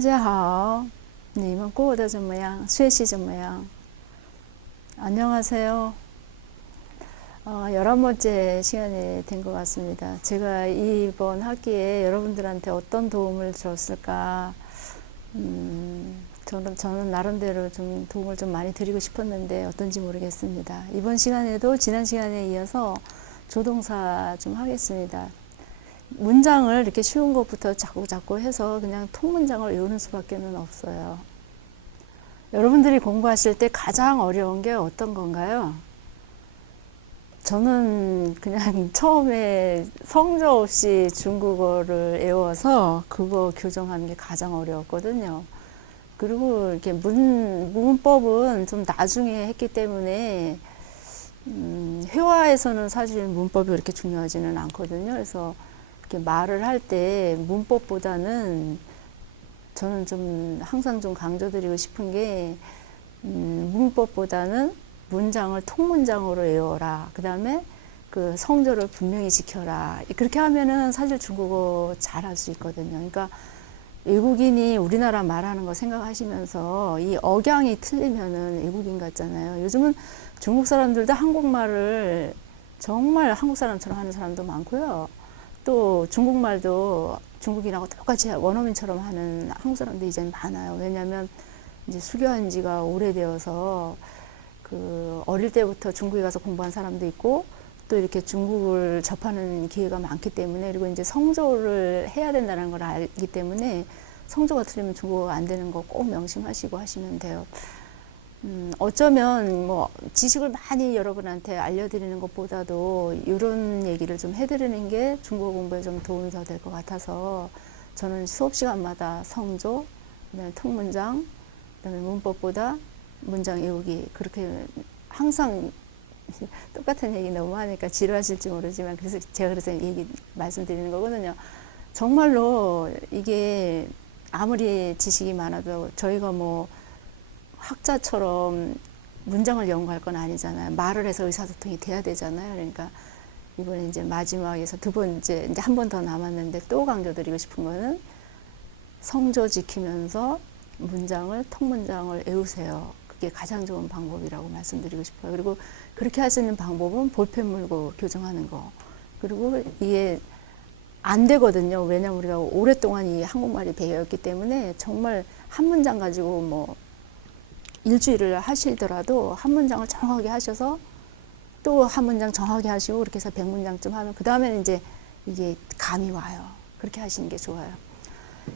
大家好，你们过得怎么样？学习怎么样？ 안녕하세요. 11번째 시간이 된 것 같습니다. 제가 이번 학기에 여러분들한테 어떤 도움을 줬을까? 저는 나름대로 좀 도움을 좀 많이 드리고 싶었는데 어떤지 모르겠습니다. 이번 시간에도 지난 시간에 이어서 조동사 좀 하겠습니다. 문장을 이렇게 쉬운 것부터 자꾸 해서 그냥 통문장을 외우는 수밖에는 없어요. 여러분들이 공부하실 때 가장 어려운 게 어떤 건가요? 저는 그냥 처음에 성조 없이 중국어를 외워서 그거 교정하는 게 가장 어려웠거든요. 그리고 이렇게 문법은 좀 나중에 했기 때문에 회화에서는 사실 문법이 그렇게 중요하지는 않거든요. 그래서 이렇게 말을 할 때 문법보다는 저는 좀 항상 좀 강조드리고 싶은 게 문법보다는 문장을 통문장으로 외워라. 그 다음에 그 성조를 분명히 지켜라. 그렇게 하면은 사실 중국어 잘할 수 있거든요. 그러니까 외국인이 우리나라 말하는 거 생각하시면서 이 억양이 틀리면은 외국인 같잖아요. 요즘은 중국 사람들도 한국말을 정말 한국 사람처럼 하는 사람도 많고요. 또 중국말도 중국인하고 똑같이 원어민처럼 하는 한국 사람도 이제 많아요. 왜냐하면 이제 수교한 지가 오래되어서 그 어릴 때부터 중국에 가서 공부한 사람도 있고 또 이렇게 중국을 접하는 기회가 많기 때문에 그리고 이제 성조를 해야 된다는 걸 알기 때문에 성조가 틀리면 중국어가 안 되는 거 꼭 명심하시고 하시면 돼요. 어쩌면 뭐 지식을 많이 여러분한테 알려드리는 것보다도 이런 얘기를 좀 해드리는 게 중국어 공부에 좀 도움이 더 될 것 같아서 저는 수업 시간마다 성조, 그다음에 통문장, 그다음에 문법보다 문장 외우기 그렇게 항상 똑같은 얘기 너무 하니까 지루하실지 모르지만 그래서 제가 그래서 얘기 말씀드리는 거거든요. 정말로 이게 아무리 지식이 많아도 저희가 뭐 학자처럼 문장을 연구할 건 아니잖아요. 말을 해서 의사소통이 돼야 되잖아요. 그러니까 이번에 이제 마지막에서 두 번째 이제 한 번 더 남았는데 또 강조드리고 싶은 거는 성조 지키면서 문장을 통문장을 외우세요. 그게 가장 좋은 방법이라고 말씀드리고 싶어요. 그리고 그렇게 할 수 있는 방법은 볼펜 물고 교정하는 거. 그리고 이게 안 되거든요. 왜냐면 우리가 오랫동안 이 한국말이 배웠기 때문에 정말 한 문장 가지고 뭐 일주일을 하시더라도 한 문장을 정확하게 하셔서 또 한 문장 정확하게 하시고 그렇게 해서 100문장쯤 하면 그 다음에는 이제 이게 감이 와요. 그렇게 하시는 게 좋아요.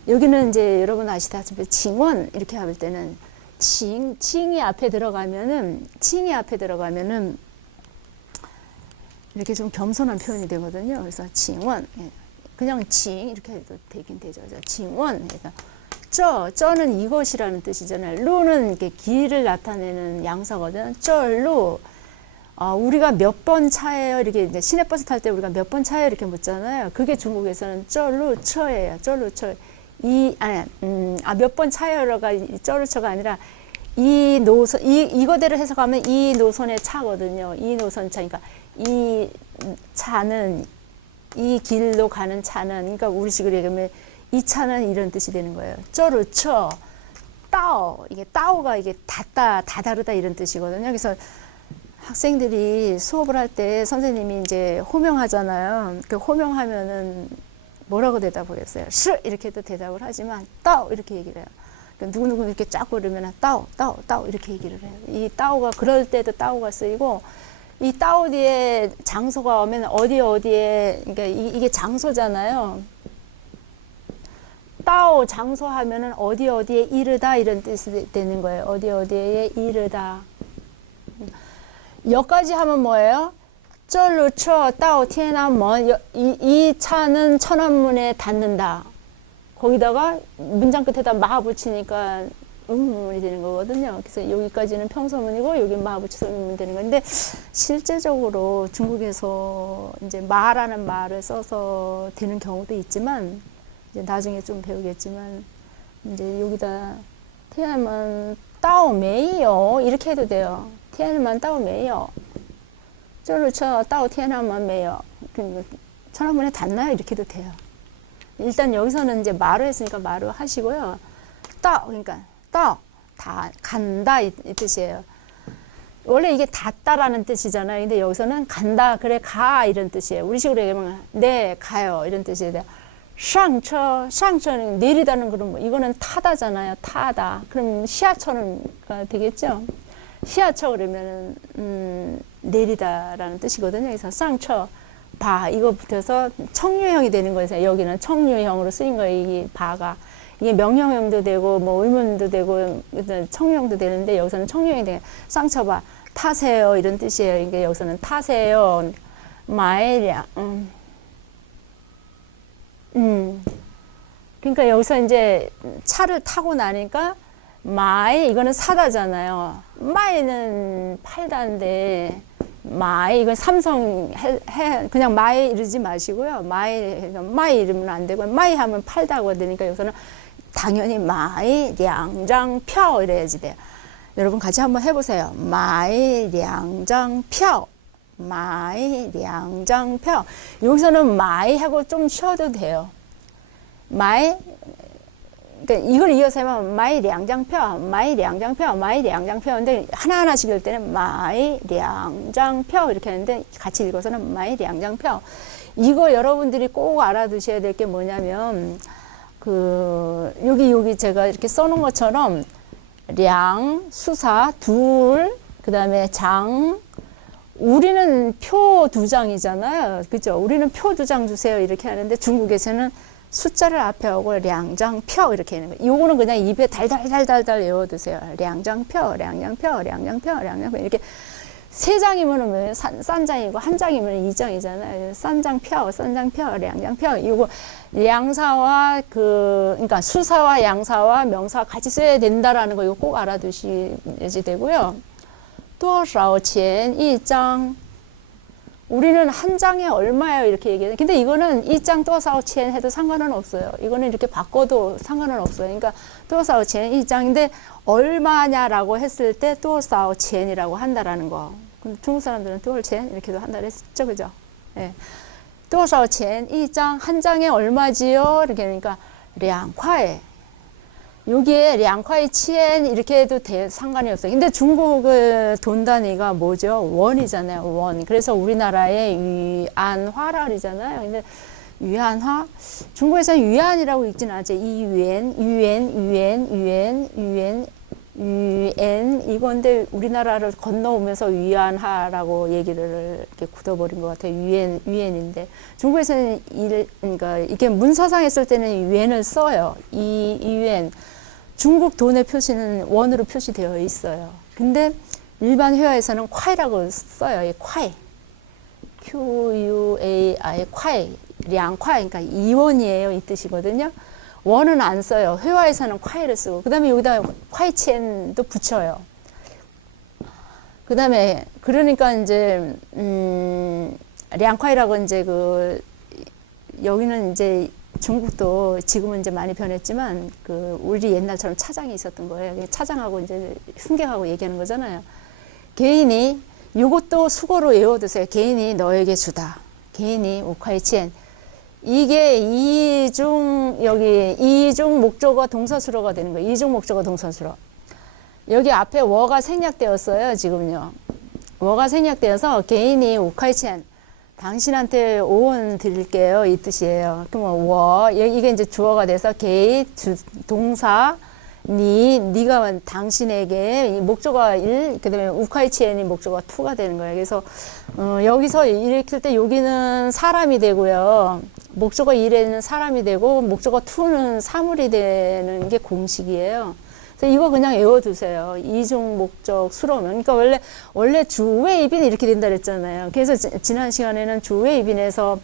여기는 이제 여러분 아시다시피 칭원 이렇게 할 때는 칭이 앞에 들어가면은 이렇게 좀 겸손한 표현이 되거든요. 그래서 칭원 그냥 칭 이렇게 해도 되긴 되죠. 칭원 해서 쩌는 이것이라는 뜻이잖아요. 루는 이렇게 길을 나타내는 양사거든. 쩌루. 우리가 몇 번 차예요? 이렇게 이제 시내버스 탈 때 우리가 몇 번 차예요? 이렇게 묻잖아요. 그게 중국에서는 쩌루 처예요. 쩌루 처. 몇 번 차요가 쩌루 처가 아니라 이 노선, 이거대로 해석하면 이 노선의 차거든요. 이 노선 차. 그러니까 이 차는 이 길로 가는 차는 그러니까 우리식으로 얘기하면 이 차는 이런 뜻이 되는 거예요. 쩌르처, 따오. 이게 따오가 이게 다 다르다 이런 뜻이거든요. 그래서 학생들이 수업을 할 때 선생님이 이제 호명하잖아요. 그 호명하면은 뭐라고 대답하겠어요? 시 이렇게도 대답을 하지만 따오 이렇게 얘기를 해요. 그러니까 누구누구 이렇게 쫙 부르면 따오 이렇게 얘기를 해요. 이 따오가 그럴 때도 따오가 쓰이고 이 따오 뒤에 장소가 오면 어디에 그러니까 이게 장소잖아요. 따오 장소 하면은 어디에 이르다 이런 뜻이 되는 거예요. 어디에 이르다. 여기까지 하면 뭐예요? 쩌루처 따오 티에나먼 이 차는 천안문에 닿는다. 거기다가 문장 끝에다 마 붙이니까 의문문이 되는 거거든요. 그래서 여기까지는 평서문이고 여기 마 붙여서 의문문이 되는 건데 실제적으로 중국에서 이제 마라는 말을 써서 되는 경우도 있지만 이제 나중에 좀 배우겠지만 이제 여기다 티에나먼 따오 메이요 이렇게 해도 돼요. 티에나먼 따오 메이요. 쩌루처 따오 티에나먼 메이요. 천안문에 닿나요? 이렇게 해도 돼요. 일단 여기서는 이제 마루 했으니까 마루 하시고요. 떡, 그러니까 떡, 다 간다 이 뜻이에요. 원래 이게 닿다라는 뜻이잖아요. 근데 여기서는 간다, 그래 가 이런 뜻이에요. 우리식으로 얘기하면 네 가요 이런 뜻이에요. 상처, 상처는 내리다는 그런 뭐 이거는 타다잖아요. 타다. 그럼 시하처는 되겠죠. 시하처 그러면은 내리다라는 뜻이거든요. 그래서 상처 바 이거 붙여서 청유형이 되는 거예요. 여기는 청유형으로 쓰인 거예요. 이 바가 이게 명령형도 되고 뭐 의문도 되고 청유형도 되는데 여기서는 청유형이 돼요. 상처바 타세요 이런 뜻이에요. 이게 여기서는 타세요. 마에랴 그러니까 여기서 이제 차를 타고 나니까 마이 이거는 사다잖아요. 마이는 팔다인데 마이 이건 삼성 그냥 마이 이러지 마시고요. 마이 이러면 안 되고 마이 하면 팔다고 되니까 여기서는 당연히 마이 량장표 이래야지 돼요. 여러분 같이 한번 해보세요. 마이 량장표 마이 량장표 여기서는 마이 하고 좀 쉬어도 돼요. 마이 그러니까 이걸 이어서 하면 마이 량장표 마이 량장표 마이 량장표인데 하나하나씩 읽을 때는 마이 량장표 이렇게 하는데 같이 읽어서는 마이 량장표 이거 여러분들이 꼭 알아두셔야 될 게 뭐냐면 여기 제가 이렇게 써놓은 것처럼 량 수사 둘 그다음에 장 우리는 표 2장이잖아요. 그죠? 우리는 표 2장 주세요. 이렇게 하는데 중국에서는 숫자를 앞에 하고 량장표 이렇게 하는 거예요. 요거는 그냥 입에 달달달달달 외워두세요. 량장표, 량장표, 량장표, 량장표 이렇게 3장이면 싼 장이고 1장이면 2장이잖아요. 싼장표, 싼장표, 량장표 이거 양사와 그러니까 수사와 양사와 명사 같이 써야 된다라는 거 이거 꼭 알아두셔야지 되고요. 多少钱一张 우리는 한 장에 얼마예요 이렇게 얘기해요. 근데 이거는 이 장 多少钱 해도 상관은 없어요. 이거는 이렇게 바꿔도 상관은 없어요. 그러니까 多少钱 이 장인데 얼마냐라고 했을 때 多少钱이라고 한다라는 거. 근데 중국 사람들은 多少钱 이렇게도 한다고 했죠. 그죠? 예. 多少钱 이 장 한 장에 얼마지요? 이렇게 하니까 2块 여기에 2块钱 이렇게 해도 상관이 없어요. 근데 중국의 돈 단위가 뭐죠? 원이잖아요. 원. 그래서 우리나라의 위안화라 그러잖아요. 근데 위안화? 중국에서는 위안이라고 읽지는 않죠. 유엔 이건데 우리나라를 건너오면서 위안화라고 얘기를 이렇게 굳어버린 것 같아요. 유엔인데 중국에서는 그러니까 이게 문서상에 쓸 때는 유엔을 써요. 이 유엔 중국 돈의 표시는 원으로 표시되어 있어요. 근데 일반 회화에서는 콰이라고 써요. 이 콰이. QUAI 콰이. 량콰이. 그러니까 2원이에요. 이 뜻이거든요. 원은 안 써요. 회화에서는 콰이를 쓰고 그다음에 여기다 콰이첸도 붙여요. 그다음에 그러니까 이제 량콰이라고 이제 여기는 이제 중국도 지금은 이제 많이 변했지만 우리 옛날처럼 차장이 있었던 거예요. 차장하고 이제 승객하고 얘기하는 거잖아요. 개인이 이것도 수거로 외워두세요. 개인이 너에게 주다. 개인이 우카이첸. 이게 이중 목적어 동사수로가 되는 거예요. 이중 목적어 동사수로. 여기 앞에 워가 생략되었어요. 지금요. 워가 생략되어서 개인이 우카이첸. 당신한테 5원 드릴게요. 이 뜻이에요. 그럼 워 이게 이제 주어가 돼서 개인 동사 네가 당신에게 목적어가 1 그다음에 우카이치엔이 목적어가 2가 되는 거예요. 그래서 여기서 읽힐 때 여기는 사람이 되고요. 목적어 1에는 사람이 되고 목적어 2는 사물이 되는 게 공식이에요. 그래서 이거 그냥 외워두세요. 이중 목적 수로면. 그러니까 원래 주谓입인 이렇게 된다 그랬잖아요. 그래서 지난 시간에는 주谓입인에서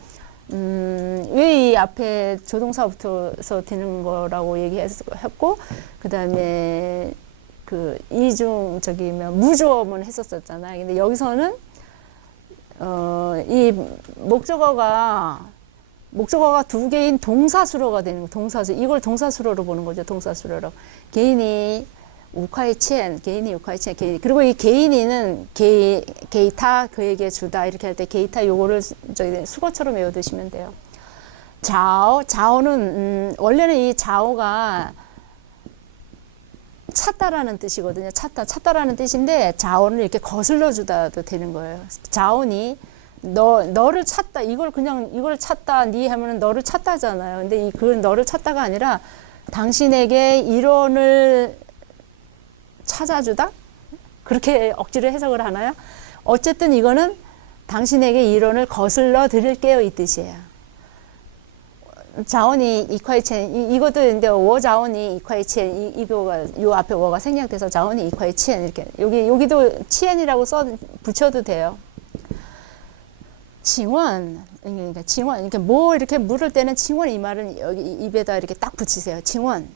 왜 이 앞에 조동사부터서 되는 거라고 얘기했고, 그 다음에 이중 무주어문 했었잖아요. 근데 여기서는 이 목적어가 2개인 동사수로가 되는 거. 동사수. 이걸 동사수로로 보는 거죠. 동사수로로. 개인이 우카이첸, 개인이. 그리고 이 개인이는 게이타, 그에게 주다. 이렇게 할 때 게이타 요거를 수거처럼 외워두시면 돼요. 자오는, 원래는 이 자오가 찾다라는 뜻이거든요. 찾다라는 뜻인데 자원을 이렇게 거슬러 주다도 되는 거예요. 자원이 너를 찾다, 이걸 찾다, 니 하면은 너를 찾다잖아요. 근데 그 너를 찾다가 아니라 당신에게 이론을 찾아주다? 그렇게 억지로 해석을 하나요? 어쨌든 이거는 당신에게 이론을 거슬러 드릴게요, 이 뜻이에요. 자원이 이콰이첸, 이것도 근데 워 자원이 이콰이첸, 이거가 요 앞에 워가 생략돼서 자원이 이콰이첸 이렇게 여기도 치엔이라고 붙여도 돼요. 징원, 그러니까 징원, 이렇게 뭐 이렇게 물을 때는 징원, 이 말은 여기 입에다 이렇게 딱 붙이세요. 징원.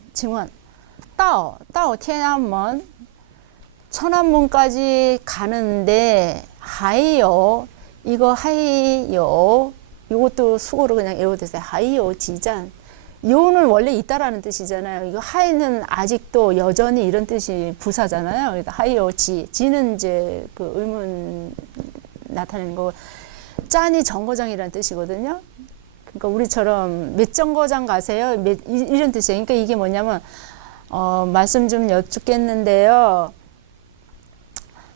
따오天安门, 천안문까지 가는데 하이요, 이거 하이요, 이것도 수고로 그냥 외워두세요. 하이요 지잔. 요는 원래 있다라는 뜻이잖아요. 이거 하이는 아직도 여전히 이런 뜻이 부사잖아요. 하이요 지는 이제 그 의문 나타내는 거. 짠이 정거장이라는 뜻이거든요. 그러니까 우리처럼 몇 정거장 가세요? 이런 뜻이에요. 그러니까 이게 뭐냐면 말씀 좀 여쭙겠는데요.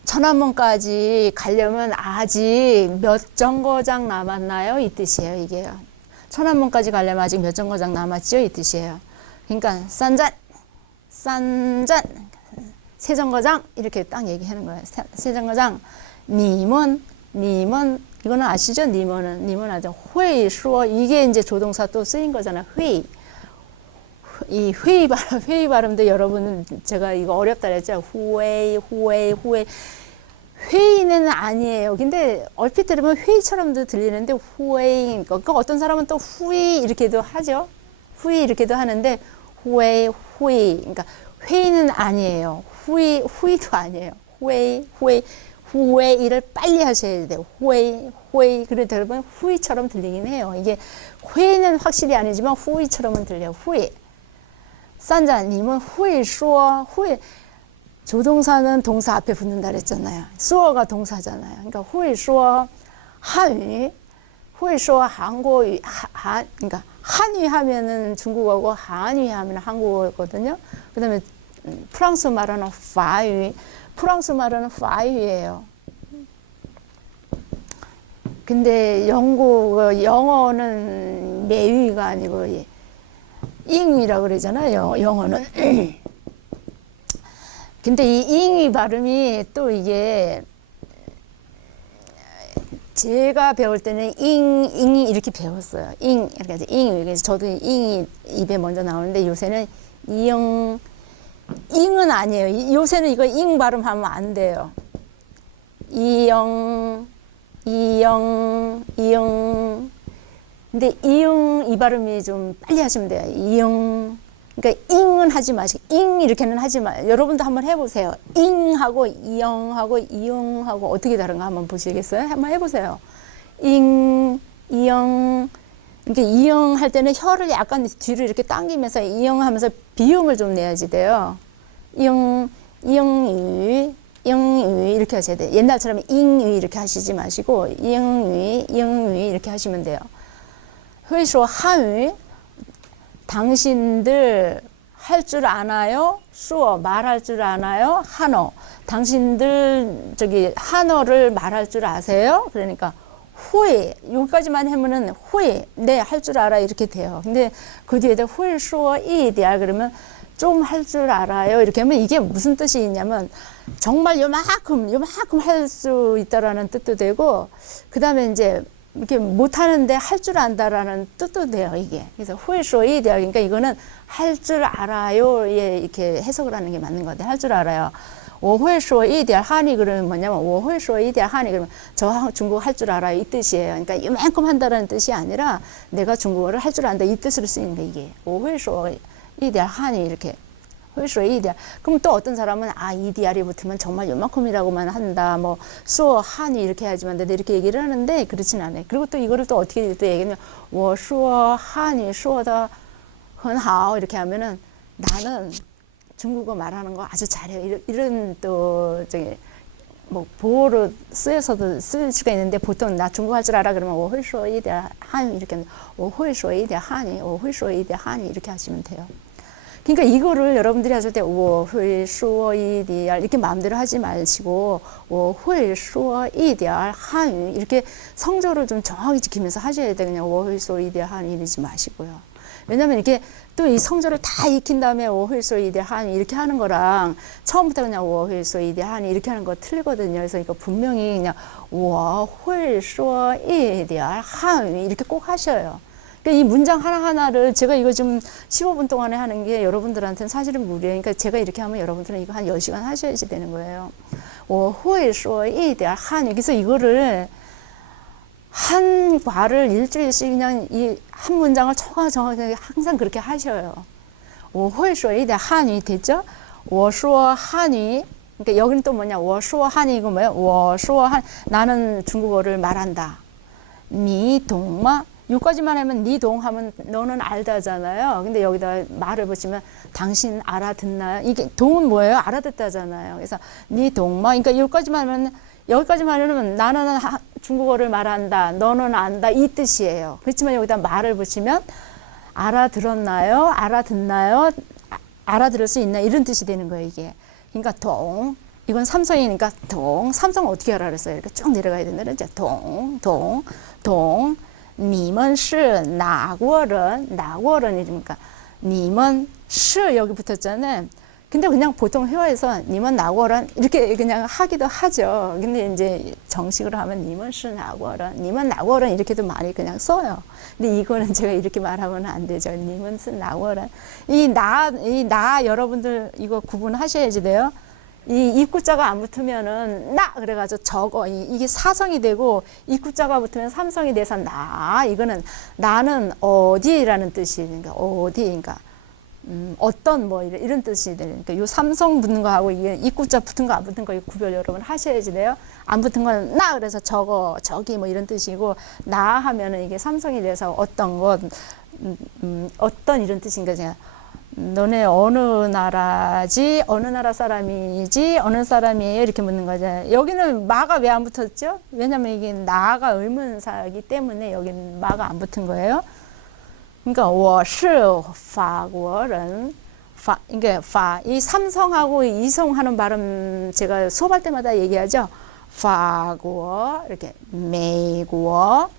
천안문까지 가려면 아직 몇 정거장 남았나요? 이 뜻이에요. 이게요. 천안문까지 가려면 아직 몇 정거장 남았죠? 이 뜻이에요. 그러니까 싼잔 세 정거장 이렇게 딱 얘기하는 거예요. 세 정거장. 님은 이거는 아시죠? 님은 아죠. 회의 수어, 이게 이제 조동사 또 쓰인 거잖아. 회의. 이 회의 발음도 여러분은 제가 이거 어렵다 그랬죠. 후웨이. 회의는 아니에요. 근데 얼핏 들으면 회의처럼도 들리는데 후웨이. 그러니까 어떤 사람은 또 후이 이렇게도 하죠. 후이 이렇게도 하는데 후웨이. 그러니까 회의는 아니에요. 후이도 아니에요. 후웨이를 빨리 하셔야 돼요. 후웨이. 그래도 여러분 후이처럼 들리긴 해요. 이게 회의는 확실히 아니지만 후이처럼은 들려요. 후이. 산자님은 후이 수어. 조동사는 동사 앞에 붙는다 그랬잖아요. 수어가 동사잖아요. 그러니까 후이 수어 한유. 후이 수어 한국어. 그러니까 한유 하면은 중국어고 한유 하면 한국어거든요. 그다음에 프랑스 말하는 파유. 프랑스 말은 파유예요. 근데 영어는 매유가 아니고 잉위라고 그러잖아요. 영어는. 근데 이 잉위 발음이 또 이게 제가 배울 때는 잉이 이렇게 배웠어요. 이렇게 잉위. 그래서 저도 잉이 입에 먼저 나오는데 요새는 잉은 아니에요. 요새는 이거 잉 발음하면 안 돼요. 이영. 근데 이 발음이 좀 빨리 하시면 돼요. 이영. 그러니까 잉은 하지 마시고 잉 이렇게는 하지 마요. 여러분도 한번 해보세요. 잉하고 이영하고 이영하고 어떻게 다른가 한번 보시겠어요? 한번 해보세요. 잉, 이영. 그러니까 이영 할 때는 혀를 약간 뒤로 이렇게 당기면서 이영 하면서 비음을 좀 내야지 돼요. 이영유 이렇게 하셔야 돼요. 옛날처럼 잉유 이렇게 하시지 마시고 이영유 이렇게 하시면 돼요. 회수어 한유. 당신들 할 줄 아나요? 수어 말할 줄 아나요? 한어. 당신들 한어를 말할 줄 아세요? 그러니까 후에 여기까지만 하면은 후에 네 할 줄 알아 이렇게 돼요. 근데 그 뒤에다 후에 수어 이디야 그러면 좀 할 줄 알아요 이렇게 하면 이게 무슨 뜻이 있냐면 정말 요만큼 할 수 있다라는 뜻도 되고 그 다음에 이제 이렇게 못하는데 할 줄 안다라는 뜻도 돼요, 이게. 그래서 후에쇼이 돼요. 그러니까 이거는 할 줄 알아요에 이렇게 해석을 하는 게 맞는 건데, 할 줄 알아요. 我会说一点 한이 그러면 뭐냐면 我会说一点 한이 그러면 저 중국어 할 줄 알아요 이 뜻이에요. 그러니까 이만큼 한다는 뜻이 아니라 내가 중국어를 할 줄 안다 이 뜻으로 쓰이는 게 이게 我会说一点 한이 이렇게 会说一点 그럼 또 어떤 사람은 EDR이 붙으면 정말 요만큼이라고만 한다 뭐 수어 한이 이렇게 하지만 내가 이렇게 얘기를 하는데 그렇진 않아요. 그리고 또 이거를 또 어떻게 또 얘기하면 我说 한이 说的很好 이렇게 하면은 나는 중국어 말하는 거 아주 잘해요. 이런 또 저기 뭐 보호로 쓰여서도 쓸 수가 있는데 보통 나 중국어 할 줄 알아 그러면 我会说一点 한이 이렇게 하면 我会说一点 한이 我会说一点 한이 이렇게 하시면 돼요. 그러니까 이거를 여러분들이 하실 때, 我会说一点 이렇게 마음대로 하지 마시고, 我会说一点 한유 이렇게 성조를 좀 정확히 지키면서 하셔야 돼. 그냥 我会说一点 한유 이러지 마시고요. 왜냐면 이게 또 이 성조를 다 익힌 다음에 我会说一点 한유 이렇게 하는 거랑 처음부터 그냥 我会说一点 한유 이렇게 하는 거 틀리거든요. 그래서 이거 분명히 그냥 我会说一点 한유 이렇게 꼭 하셔요. 이 문장 하나하나를 제가 이거 좀 15분 동안에 하는 게 여러분들한테는 사실은 무리예요. 그러니까 제가 이렇게 하면 여러분들은 이거 한 10시간 하셔야지 되는 거예요. 我会说一点 한유. 그래서 이거를 한 과를 일주일씩 그냥 이 한 문장을 정확하게 항상 그렇게 하셔요. 我会说一点 한유 됐죠? 我说 한유. 그러니까 여기는 또 뭐냐? 我说 한유 이거 뭐예요? 我说 한 나는 중국어를 말한다. 你懂吗? 여기까지만 하면 니 동 하면 너는 알다잖아요. 근데 여기다 말을 붙이면 당신 알아듣나요? 이게 동은 뭐예요? 알아듣다잖아요. 그래서 니 동마. 그러니까 여기까지만 하면 나는 중국어를 말한다. 너는 안다. 이 뜻이에요. 그렇지만 여기다 말을 붙이면 알아들었나요? 알아듣나요? 알아들을 수 있나? 이런 뜻이 되는 거예요, 이게. 그러니까 동. 이건 삼성이니까 동. 삼성은 어떻게 알아 그랬어요? 이렇게 쭉 내려가야 된다는 이제 동. 你们是哪国人? 哪国人이러니까 你们是 여기 붙었잖아요. 근데 그냥 보통 회화에서 你们哪国人 이렇게 그냥 하기도 하죠. 근데 이제 정식으로 하면 你们是哪国人? 你们哪国人 이렇게도 많이 그냥 써요. 근데 이거는 제가 이렇게 말하면 안 되죠. 你们是哪国人? 이 나 여러분들 이거 구분하셔야지 돼요. 이 입구자가 안 붙으면은 나 그래가지고 저거 이게 사성이 되고 입구자가 붙으면 삼성이 돼서 나 이거는 나는 어디라는 뜻이 그러니까 어디인가 어떤 뭐 이런 뜻이 되니까 요 삼성 붙는 거 하고 이게 입구자 붙은 거 안 붙은 거 구별 여러분 하셔야지 돼요. 안 붙은 건 나 그래서 저거 저기 뭐 이런 뜻이고 나 하면은 이게 삼성이 돼서 어떤 것 어떤 이런 뜻인가 제가. 너네 어느 나라지? 어느 나라 사람이지? 어느 사람이에요? 이렇게 묻는 거죠. 여기는 마가 왜 안 붙었죠? 왜냐면 이게 나가 의문사이기 때문에 여기는 마가 안 붙은 거예요. 그러니까 我是法国人. 이게 이 삼성하고 이성하는 발음 제가 수업할 때마다 얘기하죠. 法国 이렇게 美国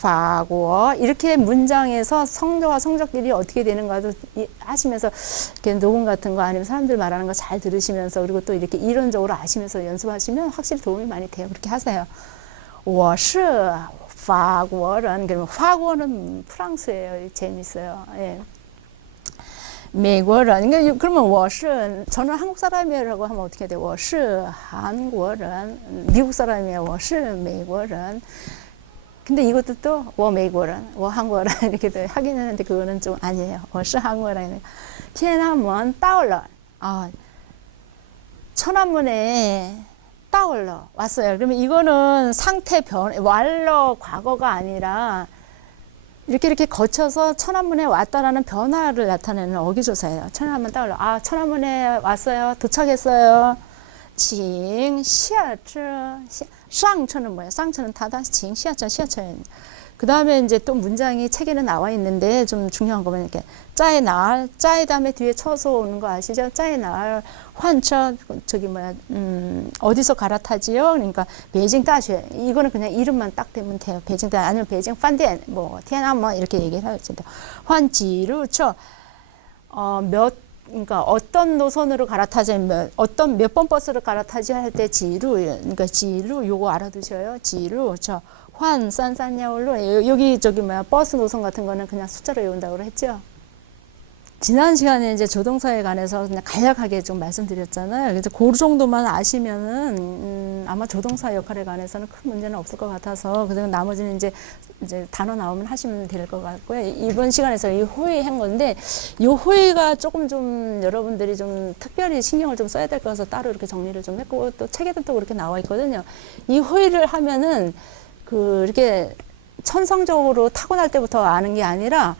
法国 이렇게 문장에서 성조와 성적들이 어떻게 되는가도 하시면서 이렇게 녹음 같은 거 아니면 사람들 말하는 거 잘 들으시면서 그리고 또 이렇게 이론적으로 아시면서 연습하시면 확실히 도움이 많이 돼요. 그렇게 하세요. 我是法国人 그러면法国는 프랑스예요. 재밌어요. 예. 美国人 그러면 我是 저는 한국 사람이라고 하면 어떻게 돼요? 我是韩国人 미국 사람이에요. 我是美国人 근데 이것도 또 我美国人 我韩国人 이렇게 하긴 하는데 그거는 좀 아니에요. 我是韩国人 天安门到了 천안문에 到了 왔어요. 그러면 이거는 상태 변 완러 과거가 아니라 이렇게 거쳐서 천안문에 왔다라는 변화를 나타내는 어기조사예요. 천안문 到了 천안문에 왔어요. 도착했어요. 请下车 상처는 뭐예요? 상처는 타다. 请下车 그 다음에 이제 또 문장이 책에는 나와 있는데 좀 중요한 거면 이렇게 짜이 나을 짜이 다음에 뒤에 쳐서 오는 거 아시죠? 짜이 나을 환처 저기 뭐야 어디서 갈아타지요? 그러니까 베이징 다쉐 이거는 그냥 이름만 딱 되면 돼요. 베이징 다 아니면 베이징 판디엔 뭐 티안안뭐 이렇게 얘기를 하죠. 환지루처 그러니까 어떤 노선으로 갈아타지 어떤 몇 번 버스를 갈아타지 할 때 지루 그러니까 지루 요거 알아두셔요. 지루 저 환산산야올로 여기 저기 뭐야 버스 노선 같은 거는 그냥 숫자로 외운다고 했죠. 지난 시간에 이제 조동사에 관해서 그냥 간략하게 좀 말씀드렸잖아요. 그래서 그 정도만 아시면은 아마 조동사 역할에 관해서는 큰 문제는 없을 것 같아서 그래서 나머지는 이제 단어 나오면 하시면 될 것 같고요. 이번 시간에서 이 호의 한 건데 이 호의가 조금 좀 여러분들이 좀 특별히 신경을 좀 써야 될 거라서 따로 이렇게 정리를 좀 했고 또 책에도 또 그렇게 나와 있거든요. 이 호의를 하면은 이렇게 천성적으로 타고날 때부터 아는 게 아니라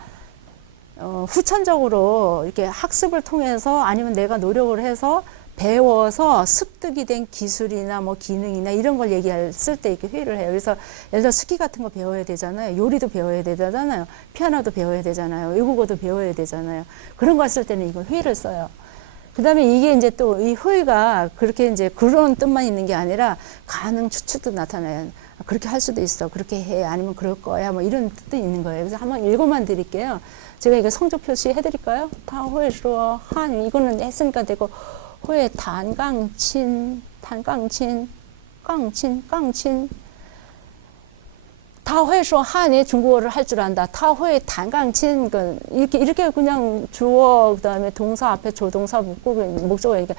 후천적으로 이렇게 학습을 통해서 아니면 내가 노력을 해서 배워서 습득이 된 기술이나 뭐 기능이나 이런 걸 얘기했을 때 이렇게 회의를 해요. 그래서 예를 들어 스키 같은 거 배워야 되잖아요. 요리도 배워야 되잖아요. 피아노도 배워야 되잖아요. 외국어도 배워야 되잖아요. 그런 거 했을 때는 이걸 회의를 써요. 그 다음에 이게 이제 또 이 회의가 그렇게 이제 그런 뜻만 있는 게 아니라 가능 추측도 나타나요. 그렇게 할 수도 있어. 그렇게 해. 아니면 그럴 거야. 뭐 이런 뜻도 있는 거예요. 그래서 한번 읽어만 드릴게요. 제가 이거 성조 표시 해드릴까요? 다 회의로 한 이거는 했으니까 되고 회 단강친 단강친 깡친 깡친 타회서 한에 중국어를 할 줄 안다. 타회 단강친 이렇게 그냥 주어 그다음에 동사 앞에 조동사 붙고 목적어 그러니까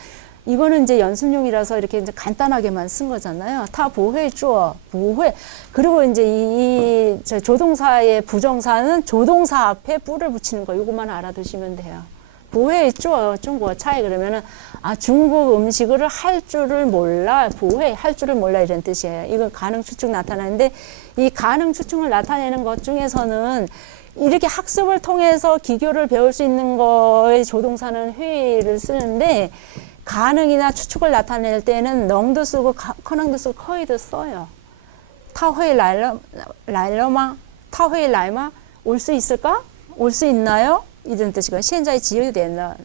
이거는 이제 연습용이라서 이렇게 이제 간단하게만 쓴 거잖아요. 타 보회 주어 보회 그리고 이제 이 조동사의 부정사는 조동사 앞에 뿌를 붙이는 거 이것만 알아두시면 돼요. 보회 주어 중국어 차이 그러면은 중국 음식을 할 줄을 몰라 보회 할 줄을 몰라 이런 뜻이에요. 이건 가능 추측 나타나는데 이 가능 추측을 나타내는 것 중에서는 이렇게 학습을 통해서 기교를 배울 수 있는 거의 조동사는 회를 쓰는데 가능이나 추측을 나타낼 때는 넝도 쓰고 커능도 쓰고 커이도 써요. 타회 라이러마 타회 라이마 올 수 있을까? 올 수 있나요? 이런 뜻이고 현재 지우된라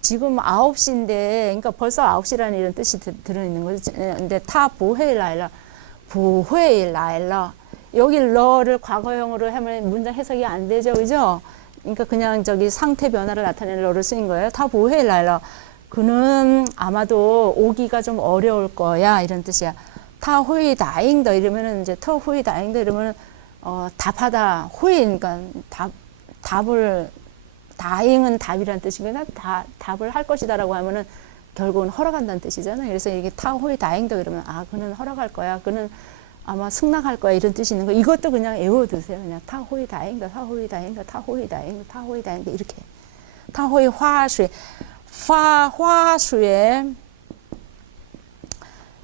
지금 9시인데 그러니까 벌써 9시라는 이런 뜻이 들어있는 거죠. 근데 타 보회 라이라 보회 라이라 여기 러를 과거형으로 하면 문장 해석이 안 되죠. 그죠? 그러니까 그냥 저기 상태 변화를 나타내는 러를 쓰인 거예요. 타 보회 라이라 그는 아마도 오기가 좀 어려울 거야 이런 뜻이야. 타 후이 다잉더 이러면은 이제 터 후이 다잉더 이러면은 답하다 후이 그러니까 답을 다잉은 답이란 뜻이거나 답을 할 것이다라고 하면은 결국은 허락한다는 뜻이잖아요. 그래서 이게 타 후이 다잉더 그러면 그는 허락할 거야. 그는 아마 승낙할 거야 이런 뜻이 있는 거. 이것도 그냥 외워두세요. 그냥 타 후이 다잉더 타 후이 다잉더 타 후이 다잉더 타 후이 다잉더 이렇게 타 후이 화수에 화수에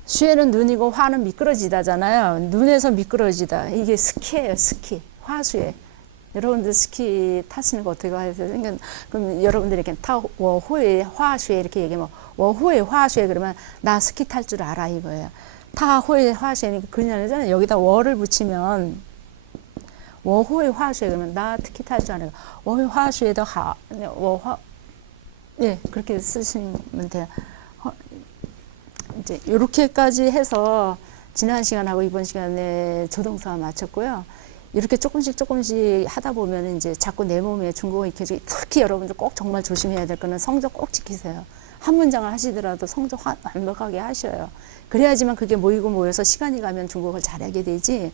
수에는 눈이고 화는 미끄러지다잖아요. 눈에서 미끄러지다. 이게 스키예요. 스키. 화수에. 여러분들 스키 타시는 거 어떻게 하세요? 그럼 여러분들이 이렇게 워후에 화수에 이렇게 얘기하면 워후에 화수에 그러면 나 스키 탈 줄 알아 이거예요. 타후에 화수에니까 그냥 여기다 워를 붙이면 워후에 화수에 그러면 나 스키 탈 줄 알아. 워후에 화수에도 네, 그렇게 쓰시면 돼요. 이제 이렇게까지 해서 지난 시간하고 이번 시간에 조동사 마쳤고요. 이렇게 조금씩 하다 보면 이제 자꾸 내 몸에 중국어 익혀지고 특히 여러분들 꼭 정말 조심해야 될 거는 성적 꼭 지키세요. 한 문장을 하시더라도 성적 완벽하게 하셔요. 그래야지만 그게 모여서 시간이 가면 중국어를 잘하게 되지.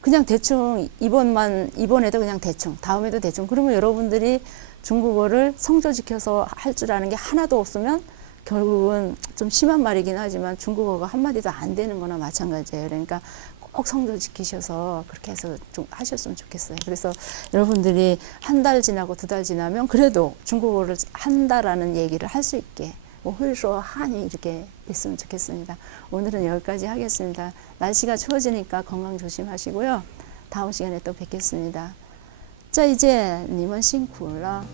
그냥 대충 이번에도 그냥 대충 다음에도 대충 그러면 여러분들이 중국어를 성조 지켜서 할 줄 아는 게 하나도 없으면 결국은 좀 심한 말이긴 하지만 중국어가 한마디도 안 되는 거나 마찬가지예요. 그러니까 꼭 성조 지키셔서 그렇게 해서 좀 하셨으면 좋겠어요. 그래서 여러분들이 한 달 지나고 2달 지나면 그래도 중국어를 한다라는 얘기를 할 수 있게 회서 한이 이렇게 됐으면 좋겠습니다. 오늘은 여기까지 하겠습니다. 날씨가 추워지니까 건강 조심하시고요. 다음 시간에 또 뵙겠습니다. 자, 이제 你们辛苦了